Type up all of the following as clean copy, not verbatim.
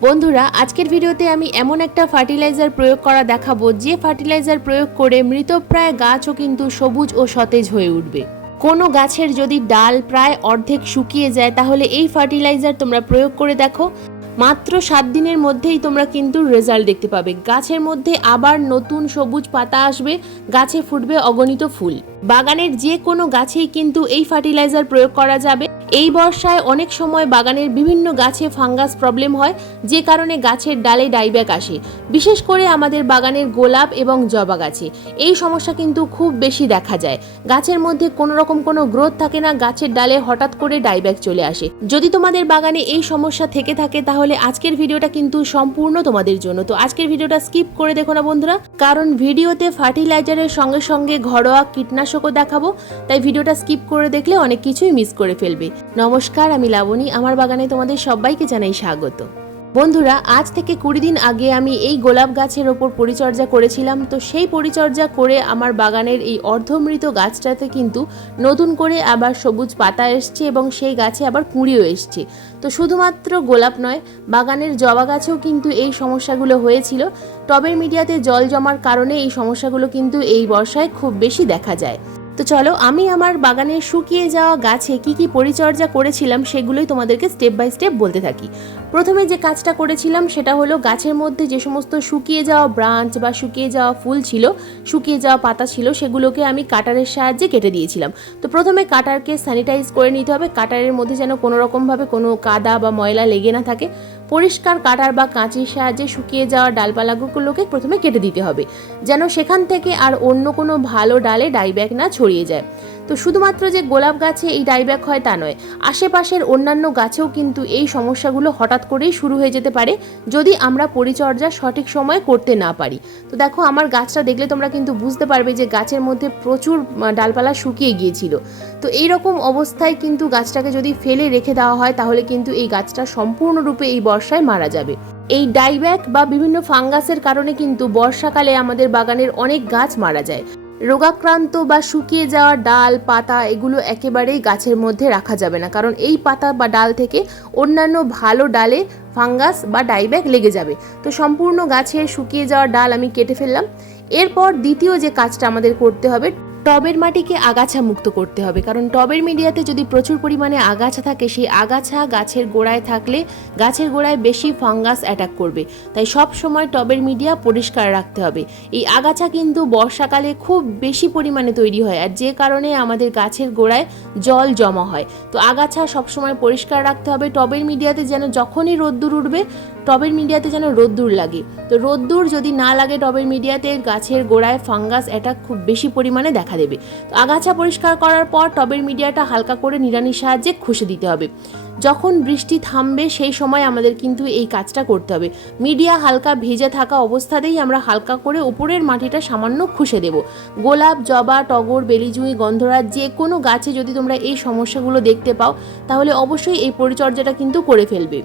বন্ধুরা, আজকের ভিডিওতে আমি এমন একটা ফার্টিলাইজার প্রয়োগ করা দেখাবো যে ফার্টিলাইজার প্রয়োগ করে মৃতপ্রায় গাছও কিন্তু সবুজ ও সতেজ হয়ে উঠবে। কোনো গাছের যদি ডাল প্রায় অর্ধেক শুকিয়ে যায় তাহলে এই ফার্টিলাইজার তোমরা প্রয়োগ করে দেখো, মাত্র 7 দিনের মধ্যেই তোমরা কিন্তু রেজাল্ট দেখতে পাবে। গাছের মধ্যে আবার নতুন সবুজ পাতা আসবে, গাছে ফুটবে অগণিত ফুল। বাগানের যে কোনো গাছেই কিন্তু এই ফার্টিলাইজার প্রয়োগ করা যাবে। এই বর্ষায় অনেক সময় বাগানের বিভিন্ন গাছে ফাঙ্গাস প্রবলেম হয়, যে কারণে গাছের ডালে ডাইব্যাক আসে। বিশেষ করে আমাদের বাগানের গোলাপ এবং জবা গাছে এই সমস্যা কিন্তু খুব বেশি দেখা যায়। গাছের মধ্যে কোনো রকম কোনো গ্রোথ থাকে না, গাছের ডালে হঠাৎ করে ডাইব্যাক চলে আসে। যদি তোমাদের বাগানে এই সমস্যা থেকে থাকে তাহলে আজকের ভিডিওটা কিন্তু সম্পূর্ণ তোমাদের জন্য। তো আজকের ভিডিওটা স্কিপ করে দেখো না বন্ধুরা, কারণ ভিডিওতে ফার্টিলাইজারের সঙ্গে সঙ্গে ঘরোয়া কীটনাশকও দেখাবো, তাই ভিডিওটা স্কিপ করে দেখলে অনেক কিছুই মিস করে ফেলবে। নমস্কার, আমি লাবণী, আমার বাগানে তোমাদের সবাইকে জানাই স্বাগত। বন্ধুরা, আজ থেকে 20 দিন আগে আমি এই গোলাপ গাছের ওপর পরিচর্যা করেছিলাম। তো সেই পরিচর্যা করে আমার বাগানের এই অর্ধমৃত গাছটাতে কিন্তু নতুন করে আবার সবুজ পাতা এসছে এবং সেই গাছে আবার কুঁড়িও এসছে। তো শুধুমাত্র গোলাপ নয়, বাগানের জবা গাছেও কিন্তু এই সমস্যাগুলো হয়েছিল। টবের মিডিয়াতে জল জমার কারণে এই সমস্যাগুলো কিন্তু এই বর্ষায় খুব বেশি দেখা যায়। তো চলো, আমি আমার বাগানের শুকিয়ে যাওয়া গাছে কি কি পরিচর্যা করেছিলাম সেগুলোই তোমাদেরকে স্টেপ বাই স্টেপ বলতে থাকি। প্রথমে যে কাজটা করেছিলাম সেটা হলো গাছের মধ্যে যে সমস্ত শুকিয়ে যাওয়া ব্রাঞ্চ বা শুকিয়ে যাওয়া ফুল ছিল, শুকিয়ে যাওয়া পাতা ছিল, সেগুলোকে আমি কাটারের সাহায্যে কেটে দিয়েছিলাম। তো প্রথমে কাটারকে স্যানিটাইজ করে নিতে হবে, কাটারের মধ্যে যেন কোনো রকমভাবে কোনো কাদা বা ময়লা লেগে না থাকে। পরিষ্কার কাটার বা কাঁচির সাহায্যে শুকিয়ে যাওয়া ডালপালাগুলোকে প্রথমে কেটে দিতে হবে, যেন সেখান থেকে আর অন্য কোনো ভালো ডালে ডাইব্যাক না ছড়িয়ে যায়। তো শুধুমাত্র যে গোলাপ গাছে এই ডাইব্যাক হয় তা নয়, আশেপাশের অন্যান্য গাছেও কিন্তু এই সমস্যাগুলো হঠাৎ করেই শুরু হয়ে যেতে পারে যদি আমরা পরিচর্যা সঠিক সময়ে করতে না পারি। তো দেখো, আমার গাছটা দেখলে তোমরা কিন্তু বুঝতে পারবে যে গাছের মধ্যে প্রচুর ডালপালা শুকিয়ে গিয়েছিল। তো এই রকম অবস্থায় কিন্তু গাছটাকে যদি ফেলে রেখে দেওয়া হয় তাহলে কিন্তু এই গাছটা সম্পূর্ণরূপে এই বর্ষায় মারা যাবে। এই ডাইব্যাক বা বিভিন্ন ফাঙ্গাসের কারণে কিন্তু বর্ষাকালে আমাদের বাগানের অনেক গাছ মারা যায়। রোগাক্রান্ত বা শুকিয়ে যাওয়া ডাল পাতা এগুলো একেবারেই গাছের মধ্যে রাখা যাবে না, কারণ এই পাতা বা ডাল থেকে অন্যান্য ভালো ডালে ফাঙ্গাস বা ডাইব্যাক লেগে যাবে। তো সম্পূর্ণ গাছের শুকিয়ে যাওয়া ডাল আমি কেটে ফেললাম। এরপর দ্বিতীয় যে কাজটা আমাদের করতে হবে, টবের মাটিকে আগাছা মুক্ত করতে হবে, কারণ টবের মিডিয়াতে যদি প্রচুর পরিমাণে আগাছা থাকে, সেই আগাছা গাছের গোড়ায় থাকলে গাছের গোড়ায় বেশি ফাঙ্গাস অ্যাটাক করবে। তাই সব সময় টবের মিডিয়া পরিষ্কার রাখতে হবে। এই আগাছা কিন্তু বর্ষাকালে খুব বেশি পরিমাণে তৈরি হয়, আর যে কারণে আমাদের গাছের গোড়ায় জল জমা হয়। তো আগাছা সবসময় পরিষ্কার রাখতে হবে। টবের মিডিয়াতে যেন যখনই রোদ্দুর উঠবে, টবের মিডিয়াতে যেন রোদ্দুর লাগে। তো রোদ্দুর যদি না লাগে টবের মিডিয়াতে, গাছের গোড়ায় ফাঙ্গাস অ্যাটাক খুব বেশি পরিমাণে দেখা দেবে। তো আগাছা পরিষ্কার করার পর টবের মিডিয়াটা হালকা করে নিড়ানির সাহায্যে ঘষে দিতে হবে। যখন বৃষ্টি থামবে সেই সময় আমাদের কিন্তু এই কাজটা করতে হবে। মিডিয়া হালকা ভেজে থাকা অবস্থাতেই আমরা হালকা করে উপরের মাটিটা সামান্য ঘষে দেব। গোলাপ, জবা, টগর, বেলিজুঁই, গন্ধরাজ যে কোনো গাছে যদি তোমরা এই সমস্যাগুলো দেখতে পাও তাহলে অবশ্যই এই পরিচর্যাটা কিন্তু করে ফেলবে।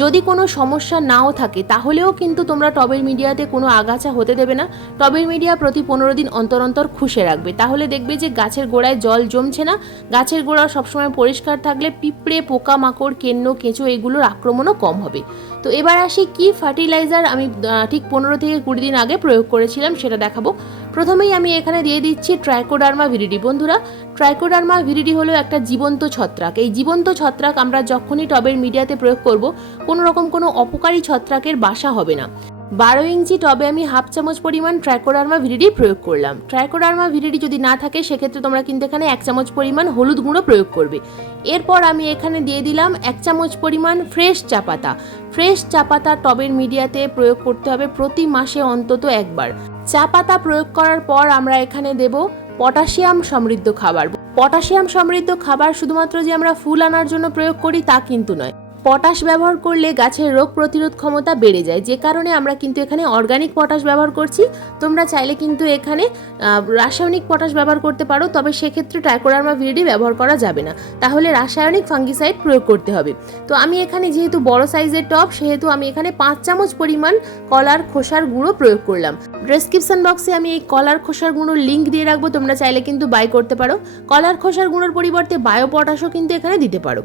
যদি কোনো সমস্যা নাও থাকে তাহলেও কিন্তু তোমরা টবের মিডিয়াতে কোনো আগাছা হতে দেবে না। টবের মিডিয়া প্রতি 15 দিন অন্তর অন্তর খুশে রাখবে, তাহলে দেখবে যে গাছের গোড়ায় জল জমছে না। গাছের গোড়া সবসময় পরিষ্কার থাকলে পিঁপড়ে, পোকামাকড়, কেন্ন, কেঁচো এগুলোর আক্রমণও কম হবে। তো এবার আসি কি ফার্টিলাইজার আমি ঠিক 15 থেকে 20 দিন আগে প্রয়োগ করেছিলাম সেটা দেখাবো। প্রথমেই আমি এখানে দিয়ে দিচ্ছি ট্রাইকোডার্মা ভিরিডি। বন্ধুরা, ট্রাইকোডার্মা ভিরিডি হলো একটা জীবন্ত ছত্রাক। এই জীবন্ত ছত্রাক আমরা যখনই টবের মিডিয়াতে প্রয়োগ করব, কোনো রকম কোনো অপকারী ছত্রাকের বাসা হবে না। 12 ইঞ্চি টবে আমি 1/2 চামচ পরিমাণ ট্রাইকোডার্মা ভিরিডি প্রয়োগ করলাম। ট্রাইকোডার্মা ভিরিডি যদি না থাকে সেক্ষেত্রে তোমরা কিন্তু এখানে 1 চামচ পরিমাণ হলুদ গুঁড়ো প্রয়োগ করবে। এরপর আমি এখানে দিয়ে দিলাম 1 চামচ পরিমাণ ফ্রেশ চা পাতা। ফ্রেশ চা পাতা টবের মিডিয়াতে প্রয়োগ করতে হবে প্রতি মাসে অন্তত একবার। চা পাতা প্রয়োগ করার পর আমরা এখানে দেব পটাশিয়াম সমৃদ্ধ খাবার। পটাশিয়াম সমৃদ্ধ খাবার শুধুমাত্র যে আমরা ফুল আনার জন্য প্রয়োগ করি তা কিন্তু নয়। পটাশ ব্যবহার করলে গাছের রোগ প্রতিরোধ ক্ষমতা বেড়ে যায়, যে কারণে আমরা কিন্তু এখানে অর্গানিক পটাশ ব্যবহার করছি। তোমরা চাইলে কিন্তু এখানে রাসায়নিক পটাশ ব্যবহার করতে পারো, তবে সেক্ষেত্রে ট্রাইকোডার্মা ভিরিডি ব্যবহার করা যাবে না, তাহলে রাসায়নিক ফাঙ্গিসাইড প্রয়োগ করতে হবে। তো আমি এখানে যেহেতু বড় সাইজের টব, সেহেতু আমি এখানে 5 চামচ পরিমাণ কলার খোসার গুঁড়ো প্রয়োগ করলাম। ডেসক্রিপশন বক্সে আমি এই কলার খোসার গুঁড়োর লিঙ্ক দিয়ে রাখবো, তোমরা চাইলে কিন্তু বাই করতে পারো। কলার খোসার গুঁড়োর পরিবর্তে বায়ো পটাশও কিন্তু এখানে দিতে পারো।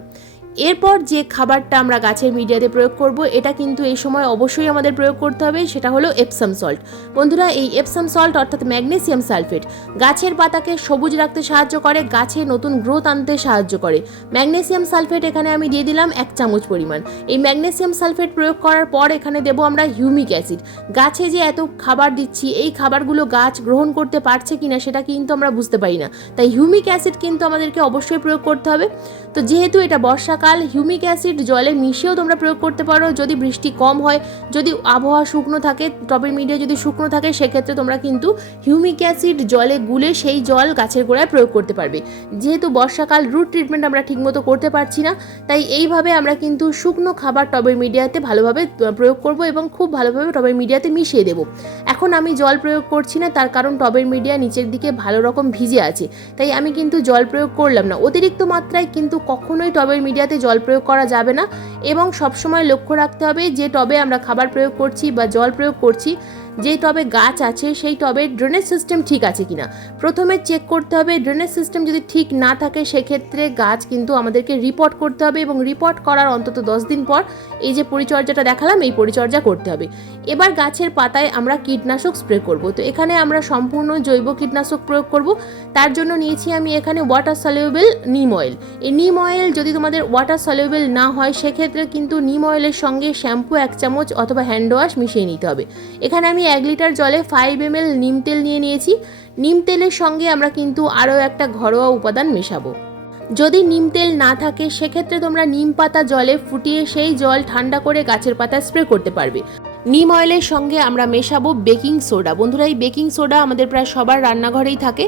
এরপর যে খাবারটা আমরা গাছের মিডিয়াতে প্রয়োগ করব, এটা কিন্তু এই সময় অবশ্যই আমাদের প্রয়োগ করতে হবে, সেটা হলো এপসাম সল্ট। বন্ধুরা, এই এপসাম সল্ট অর্থাৎ ম্যাগনেসিয়াম সালফেট গাছের পাতাকে সবুজ রাখতে সাহায্য করে, গাছে নতুন গ্রোথ আনতে সাহায্য করে। ম্যাগনেসিয়াম সালফেট এখানে আমি দিয়ে দিলাম 1 চামচ পরিমাণ। এই ম্যাগনেসিয়াম সালফেট প্রয়োগ করার পর এখানে দেবো আমরা হিউমিক অ্যাসিড। গাছে যে এত খাবার দিচ্ছি, এই খাবারগুলো গাছ গ্রহণ করতে পারছে কিনা সেটা কিন্তু আমরা বুঝতে পারি না, তাই হিউমিক অ্যাসিড কিন্তু আমাদেরকে অবশ্যই প্রয়োগ করতে হবে। তো যেহেতু এটা বর্ষাকাল, হিউমিক অ্যাসিড জলে মিশিয়েও তোমরা প্রয়োগ করতে পারো। যদি বৃষ্টি কম হয়, যদি আবহাওয়া শুকনো থাকে, টবের মিডিয়া যদি শুকনো থাকে, সেক্ষেত্রে তোমরা কিন্তু হিউমিক অ্যাসিড জলে গুলে সেই জল গাছের গোড়ায় প্রয়োগ করতে পারবে। যেহেতু বর্ষাকাল, রুট ট্রিটমেন্ট আমরা ঠিকমতো করতে পারছি না, তাই এইভাবে আমরা কিন্তু শুকনো খাবার টবের মিডিয়াতে ভালোভাবে প্রয়োগ করব এবং খুব ভালোভাবে টবের মিডিয়াতে মিশিয়ে দেব। এখন আমি জল প্রয়োগ করছি না, তার কারণ টবের মিডিয়া নিচের দিকে ভালো রকম ভিজে আছে, তাই আমি কিন্তু জল প্রয়োগ করলাম না। অতিরিক্ত মাত্রায় কিন্তু কখনোই টবের মিডিয়াতে জল প্রয়োগ করা যাবে না, এবং সবসময় লক্ষ্য রাখতে হবে যে টবে আমরা খাবার প্রয়োগ করছি বা জল প্রয়োগ করছি, যে টবে গাছ আছে সেই টবে ড্রেনেজ সিস্টেম ঠিক আছে কিনা প্রথমে চেক করতে হবে। ড্রেনেজ সিস্টেম যদি ঠিক না থাকে, সেক্ষেত্রে গাছ কিন্তু আমাদেরকে রিপোর্ট করতে হবে, এবং রিপোর্ট করার অন্তত 10 দিন পর এই যে পরিচর্যাটা দেখালাম, এই পরিচর্যা করতে হবে। এবার গাছের পাতায় আমরা কীটনাশক স্প্রে করব। তো এখানে আমরা সম্পূর্ণ জৈব কীটনাশক প্রয়োগ করব। তার জন্য নিয়েছি আমি এখানে ওয়াটার সলিউবল নিম অয়েল। এই নিম অয়েল যদি তোমাদের ওয়াটার সলিউবল না হয়, সেক্ষেত্রে কিন্তু নিম অয়েলের সঙ্গে শ্যাম্পু 1 চামচ অথবা হ্যান্ড ওয়াশ মিশিয়ে নিতে হবে। এখানে আমি 1 লিটার জলে 5 ml নিম তেল নিয়েছি। নিম তেলের সঙ্গে আমরা কিন্তু আরও একটা ঘরোয়া উপাদান মেশাবো। যদি নিম তেল না থাকে, সেক্ষেত্রে তোমরা নিম পাতা জলে ফুটিয়ে সেই জল ঠান্ডা করে গাছের পাতায় স্প্রে করতে পারবে। নিম অয়েলের সঙ্গে আমরা মেশাবো বেকিং সোডা। বন্ধুরা, এই বেকিং সোডা আমাদের প্রায় সবার রান্নাঘরেই থাকে।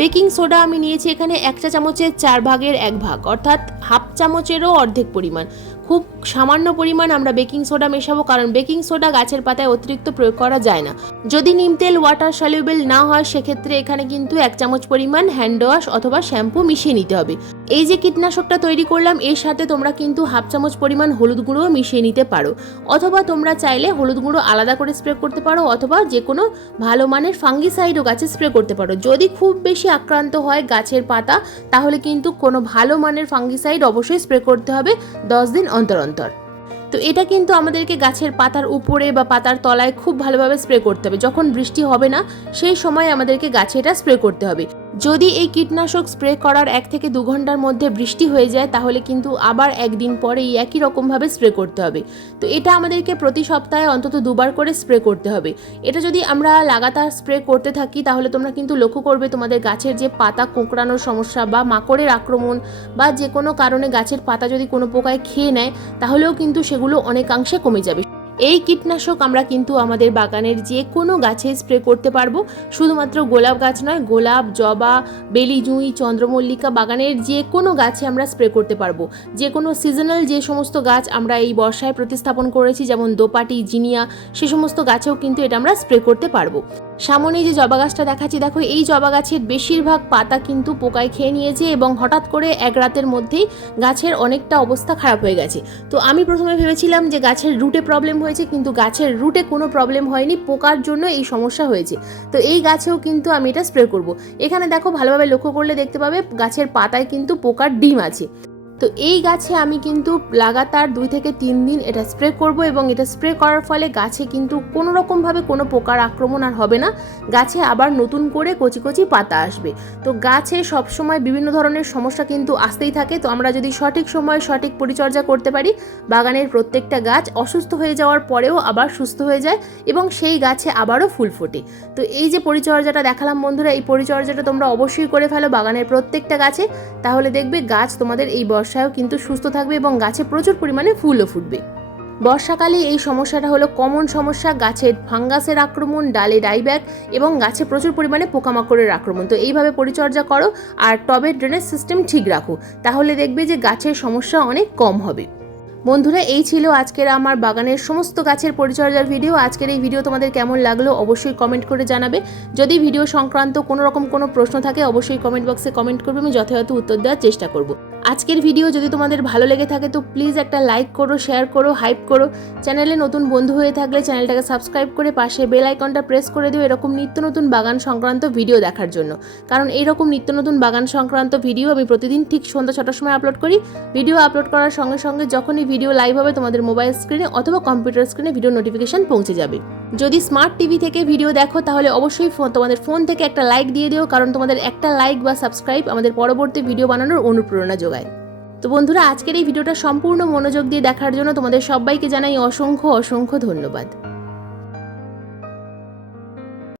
বেকিং সোডা আমি নিয়েছি এখানে 1 চা চামচের 4 ভাগের 1 ভাগ, অর্থাৎ হাফ চামচেরও অর্ধেক পরিমাণ। খুব সামান্য পরিমাণ আমরা বেকিং সোডা মেশাবো, কারণ বেকিং সোডা গাছের পাতায় অতিরিক্ত প্রয়োগ করা যায় না। যদি নিম তেল ওয়াটার সলিউবল না হয়, সেক্ষেত্রে এখানে কিন্তু 1 চামচ পরিমাণ হ্যান্ড ওয়াশ অথবা শ্যাম্পু মিশিয়ে নিতে হবে। এই যে কীটনাশকটা তৈরি করলাম, এর সাথে তোমরা কিন্তু হাফ চামচ পরিমাণ হলুদ গুঁড়ো মিশিয়ে নিতে পারো, অথবা তোমরা চাইলে হলুদ গুঁড়ো আলাদা করে স্প্রে করতে পারো, অথবা যে কোনো ভালো মানের ফাঙ্গিসাইডও গাছে স্প্রে করতে পারো। যদি খুব বেশি আক্রান্ত হয় গাছের পাতা, তাহলে কিন্তু কোনো ভালো মানের ফাঙ্গিসাইড অবশ্যই স্প্রে করতে হবে 10 দিন অন্তর অন্তর। তো এটা কিন্তু আমাদেরকে গাছের পাতার উপরে বা পাতার তলায় খুব ভালোভাবে স্প্রে করতে হবে। যখন বৃষ্টি হবে না, সেই সময় আমাদেরকে গাছে এটা স্প্রে করতে হবে। যদি এই কীটনাশক স্প্রে করার 1 থেকে 2 ঘন্টার মধ্যে বৃষ্টি হয়ে যায়, তাহলে কিন্তু আবার 1 দিন পরে এই একই রকমভাবে স্প্রে করতে হবে। তো এটা আমাদেরকে প্রতি সপ্তাহে অন্তত 2 বার করে স্প্রে করতে হবে। এটা যদি আমরা লাগাতার স্প্রে করতে থাকি, তাহলে তোমরা কিন্তু লক্ষ্য করবে তোমাদের গাছের যে পাতা কোঁকড়ানোর সমস্যা বা মাকড়ের আক্রমণ বা যে কোনো কারণে গাছের পাতা যদি কোনো পোকায় খেয়ে নেয়, তাহলেও কিন্তু সেগুলো অনেকাংশে কমে যাবে। এই কীটনাশক আমরা কিন্তু আমাদের বাগানের যে কোনো গাছে স্প্রে করতে পারবো। শুধুমাত্র গোলাপ গাছ নয়, গোলাপ, জবা, বেলি জুঁই, চন্দ্রমল্লিকা, বাগানের যে কোনো গাছে আমরা স্প্রে করতে পারবো। যে কোনো সিজনাল যে সমস্ত গাছ আমরা এই বর্ষায় প্রতিস্থাপন করেছি, যেমন দোপাটি, জিনিয়া, সে সমস্ত গাছেও কিন্তু এটা আমরা স্প্রে করতে পারবো। সামনে যে জবা গাছটা দেখাচ্ছি, দেখো এই জবা গাছের বেশিরভাগ পাতা কিন্তু পোকায় খেয়ে নিয়েছে, এবং হঠাৎ করে 1 রাতের মধ্যেই গাছের অনেকটা অবস্থা খারাপ হয়ে গেছে। তো আমি প্রথমে ভেবেছিলাম যে গাছের রুটে প্রবলেম হয়েছে, কিন্তু গাছের রুটে কোনো প্রবলেম হয়নি, পোকার জন্য এই সমস্যা হয়েছে। তো এই গাছেও কিন্তু আমি এটা স্প্রে করব। এখানে দেখো, ভালোভাবে লক্ষ্য করলে দেখতে পাবে গাছের পাতায় কিন্তু পোকার ডিম আছে। তো এই গাছে আমি কিন্তু লাগাতার 2 থেকে 3 দিন এটা স্প্রে করব, এবং এটা স্প্রে করার ফলে গাছে কিন্তু কোনো রকমভাবে কোনো পোকার আক্রমণ আর হবে না। গাছে আবার নতুন করে কচি কচি পাতা আসবে। তো গাছে সবসময় বিভিন্ন ধরনের সমস্যা কিন্তু আসতেই থাকে। তো আমরা যদি সঠিক সময়ে সঠিক পরিচর্যা করতে পারি, বাগানের প্রত্যেকটা গাছ অসুস্থ হয়ে যাওয়ার পরেও আবার সুস্থ হয়ে যায়, এবং সেই গাছে আবারও ফুল ফোটে। তো এই যে পরিচর্যাটা দেখালাম বন্ধুরা, এই পরিচর্যাটা তোমরা অবশ্যই করে ফেলো বাগানের প্রত্যেকটা গাছে, তাহলে দেখবে গাছ তোমাদের এই বর্ষায়ও কিন্তু সুস্থ থাকবে এবং গাছে প্রচুর পরিমাণে ফুলও ফুটবে। বর্ষাকালে এই সমস্যাটা হলো কমন সমস্যা, গাছের ফাঙ্গাসের আক্রমণ, ডালে ডাইব্যাক, এবং গাছে প্রচুর পরিমাণে পোকামাকড়ের আক্রমণ। তো এইভাবে পরিচর্যা করো আর টবের ড্রেনেজ সিস্টেম ঠিক রাখো, তাহলে দেখবে যে গাছের সমস্যা অনেক কম হবে। বন্ধুরা, এই ছিল আজকের আমার বাগানের সমস্ত গাছের পরিচর্যার ভিডিও। আজকের এই ভিডিও তোমাদের কেমন লাগলো অবশ্যই কমেন্ট করে জানাবে। যদি ভিডিও সংক্রান্ত কোনো রকম কোনো প্রশ্ন থাকে, অবশ্যই কমেন্ট বক্সে কমেন্ট করবে, আমি যথাযথ উত্তর দেওয়ার চেষ্টা করব। আজকের ভিডিও যদি তোমাদের ভালো লেগে থাকে তো প্লিজ একটা লাইক করো, শেয়ার করো, হাইপ করো। চ্যানেলে নতুন বন্ধু হয়ে থাকলে চ্যানেলটাকে সাবস্ক্রাইব করে পাশে বেল আইকনটা প্রেস করে দিও এরকম নিত্য নতুন বাগান সংক্রান্ত ভিডিও দেখার জন্য। কারণ এইরকম নিত্য নতুন বাগান সংক্রান্ত ভিডিও আমি প্রতিদিন ঠিক সন্ধ্যা 6টার সময় আপলোড করি। ভিডিও আপলোড করার সঙ্গে সঙ্গে যখনই ভিডিও লাইভ হবে তোমাদের মোবাইল স্ক্রিনে অথবা কম্পিউটার স্ক্রিনে ভিডিও নোটিফিকেশন পৌঁছে যাবে। যদি স্মার্ট টিভি থেকে ভিডিও দেখো তাহলে অবশ্যই তোমাদের ফোন থেকে একটা লাইক দিয়ে দিও, কারণ তোমাদের একটা লাইক বা সাবস্ক্রাইব আমাদের পরবর্তী ভিডিও বানানোর অনুপ্রেরণা যোগায়। তো বন্ধুরা, আজকের এই ভিডিওটা সম্পূর্ণ মনোযোগ দিয়ে দেখার জন্য তোমাদের সবাইকে জানাই অসংখ্য অসংখ্য ধন্যবাদ।